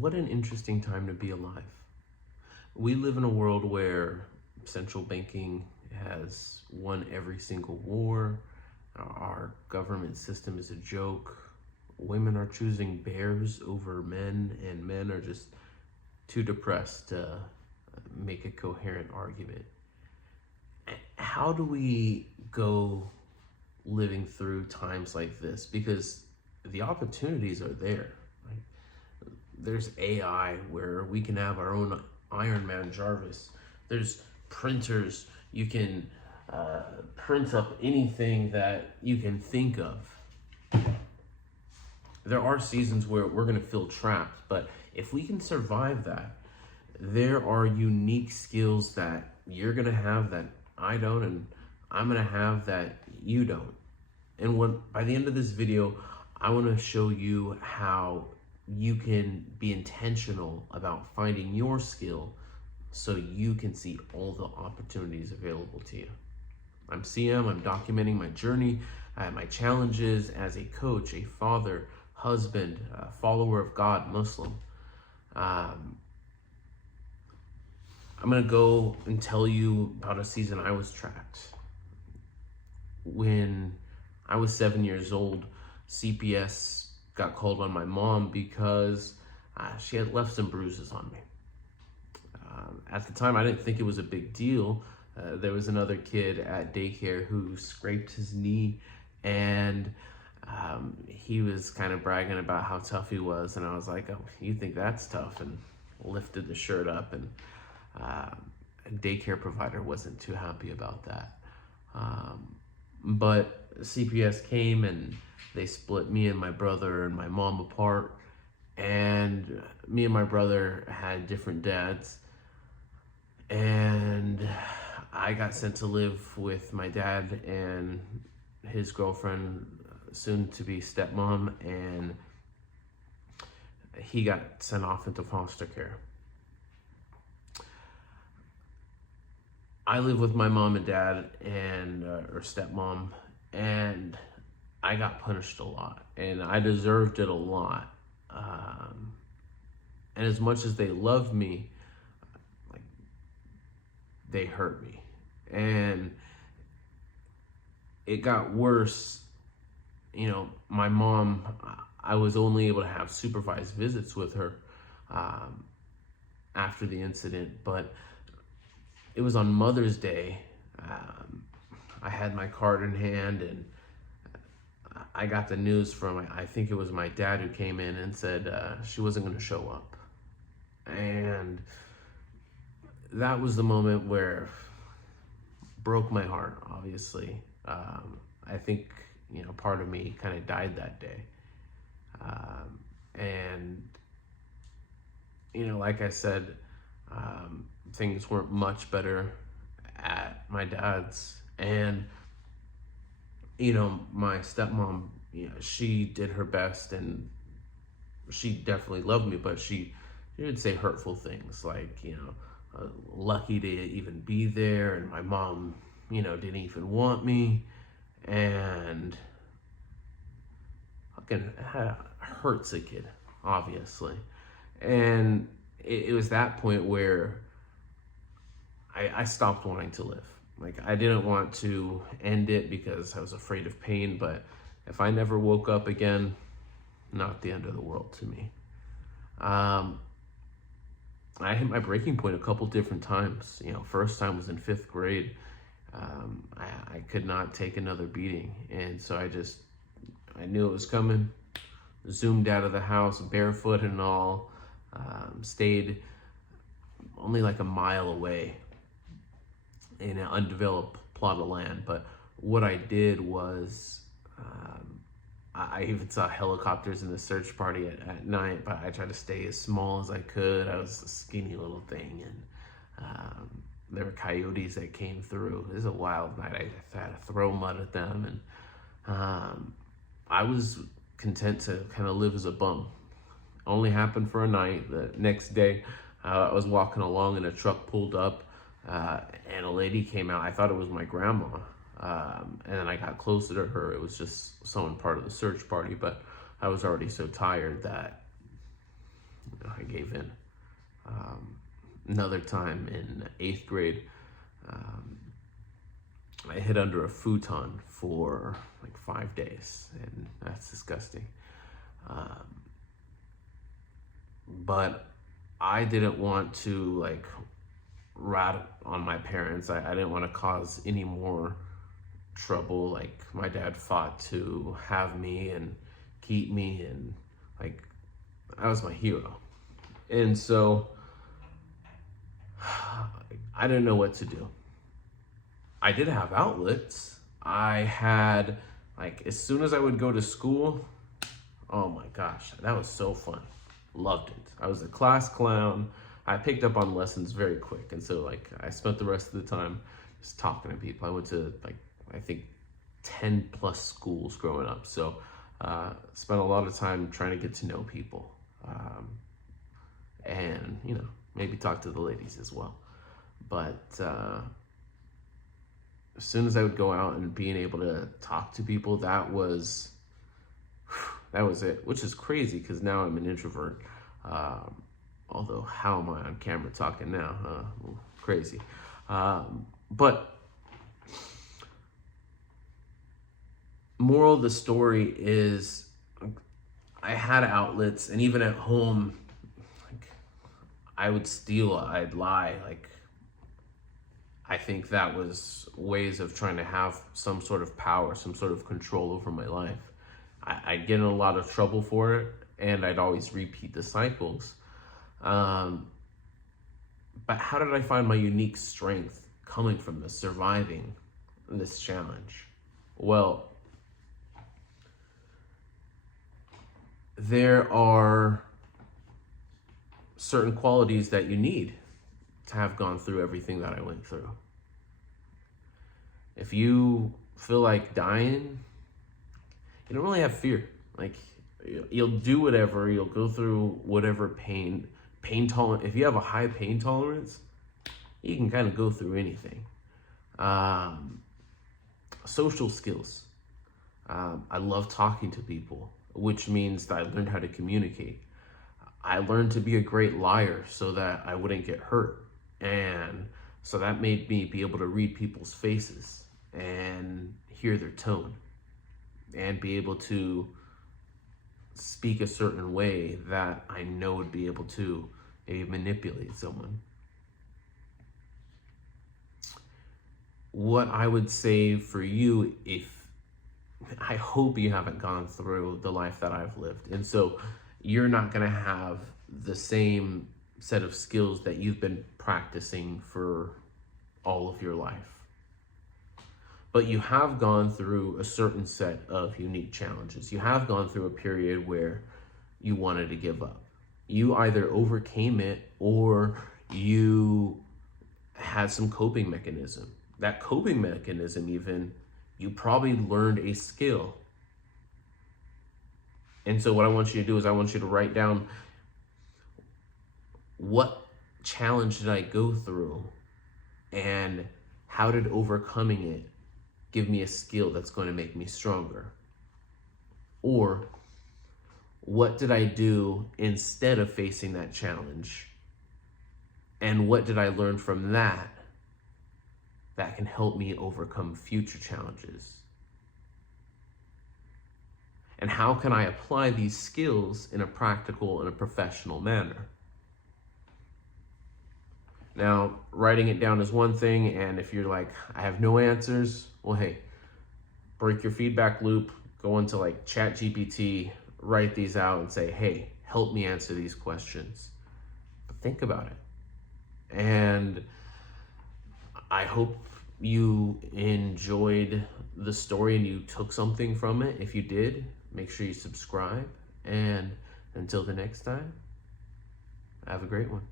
What an interesting time to be alive. We live in a world where central banking has won every single war. Our government system is a joke. Women are choosing bears over men, and men are just too depressed to make a coherent argument. How do we go living through times like this? Because the opportunities are there. Right? There's AI where we can have our own Iron Man Jarvis. There's printers. You can print up anything that you can think of. There are seasons where we're going to feel trapped, but if we can survive that, there are unique skills that you're going to have that I don't, and I'm going to have that you don't. And by the end of this video, I want to show you how you can be intentional about finding your skill so you can see all the opportunities available to you. I'm CM, I'm documenting my journey, my challenges as a coach, a father, husband, follower of God, Muslim. I'm going to go and tell you about a season I was trapped. When I was 7 years old, CPS got called on my mom because she had left some bruises on me. At the time, I didn't think it was a big deal. There was another kid at daycare who scraped his knee, and he was kind of bragging about how tough he was, and I was like, oh, you think that's tough? And lifted the shirt up, and a daycare provider wasn't too happy about that. But CPS came and they split me and my brother and my mom apart, and me and my brother had different dads, and I got sent to live with my dad and his girlfriend, soon to be stepmom, and he got sent off into foster care. I live with my mom and dad and or stepmom, and I got punished a lot, and I deserved it a lot. And as much as they loved me, like, they hurt me, and it got worse. You know, my mom, I was only able to have supervised visits with her after the incident, but it was on Mother's Day. I had my card in hand, and I got the news from, I think it was my dad, who came in and said she wasn't going to show up. And that was the moment where broke my heart, obviously. I think, part of me kind of died that day. And, like I said, things weren't much better at my dad's. And, my stepmom, she did her best, and she definitely loved me, but she would say hurtful things like, lucky to even be there, and my mom, didn't even want me, and fucking hurts a kid, obviously. And it was that point where I stopped wanting to live. Like, I didn't want to end it because I was afraid of pain, but if I never woke up again, not the end of the world to me. I hit my breaking point a couple different times. First time was in 5th grade. I could not take another beating, and so I knew it was coming. Zoomed out of the house, barefoot and all. Stayed only like a mile away in an undeveloped plot of land. But what I did was, I even saw helicopters in the search party at night, but I tried to stay as small as I could. I was a skinny little thing, and there were coyotes that came through. It was a wild night. I had to throw mud at them, and I was content to kind of live as a bum. Only happened for a night. The next day, I was walking along and a truck pulled up, and a lady came out. I thought it was my grandma, and then I got closer to her. It was just someone part of the search party, but I was already so tired that I gave in. Another time in 8th grade, I hid under a futon for like 5 days, and that's disgusting. But I didn't want to like rat on my parents. I didn't want to cause any more trouble. Like my dad fought to have me and keep me, and like I was my hero. And so I didn't know what to do. I did have outlets. I had, like, as soon as I would go to school, oh my gosh, that was so fun. Loved it. I was a class clown. I picked up on lessons very quick. And so, like, I spent the rest of the time just talking to people. I went to, like, I think 10 plus schools growing up. So, spent a lot of time trying to get to know people. And, you know, maybe talk to the ladies as well. But as soon as I would go out and being able to talk to people, that was it, which is crazy because now I'm an introvert. Although, how am I on camera talking now? Well, crazy. But moral of the story is I had outlets, and even at home, like, I would steal, I'd lie. Like, I think that was ways of trying to have some sort of power, some sort of control over my life. I'd get in a lot of trouble for it, and I'd always repeat the cycles. But how did I find my unique strength coming from this, surviving this challenge? Well, there are certain qualities that you need to have gone through everything that I went through. If you feel like dying, you don't really have fear. Like, you'll do whatever, you'll go through whatever pain tolerance. If you have a high pain tolerance, you can kind of go through anything. Social skills. I love talking to people, which means that I learned how to communicate. I learned to be a great liar so that I wouldn't get hurt. And so that made me be able to read people's faces and hear their tone and be able to speak a certain way that I know would be able to maybe manipulate someone. What I would say for you, I hope you haven't gone through the life that I've lived. And so you're not going to have the same set of skills that you've been practicing for all of your life. But you have gone through a certain set of unique challenges. You have gone through a period where you wanted to give up. You either overcame it or you had some coping mechanism. That coping mechanism, even, you probably learned a skill. And so what I want you to do is I want you to write down, what challenge did I go through and how did overcoming it give me a skill that's going to make me stronger? Or what did I do instead of facing that challenge? And what did I learn from that can help me overcome future challenges? And how can I apply these skills in a practical and a professional manner? Now, writing it down is one thing, and if you're like, I have no answers, well, hey, break your feedback loop, go into like ChatGPT, write these out and say, hey, help me answer these questions. But think about it. And I hope you enjoyed the story and you took something from it. If you did, make sure you subscribe. And until the next time, have a great one.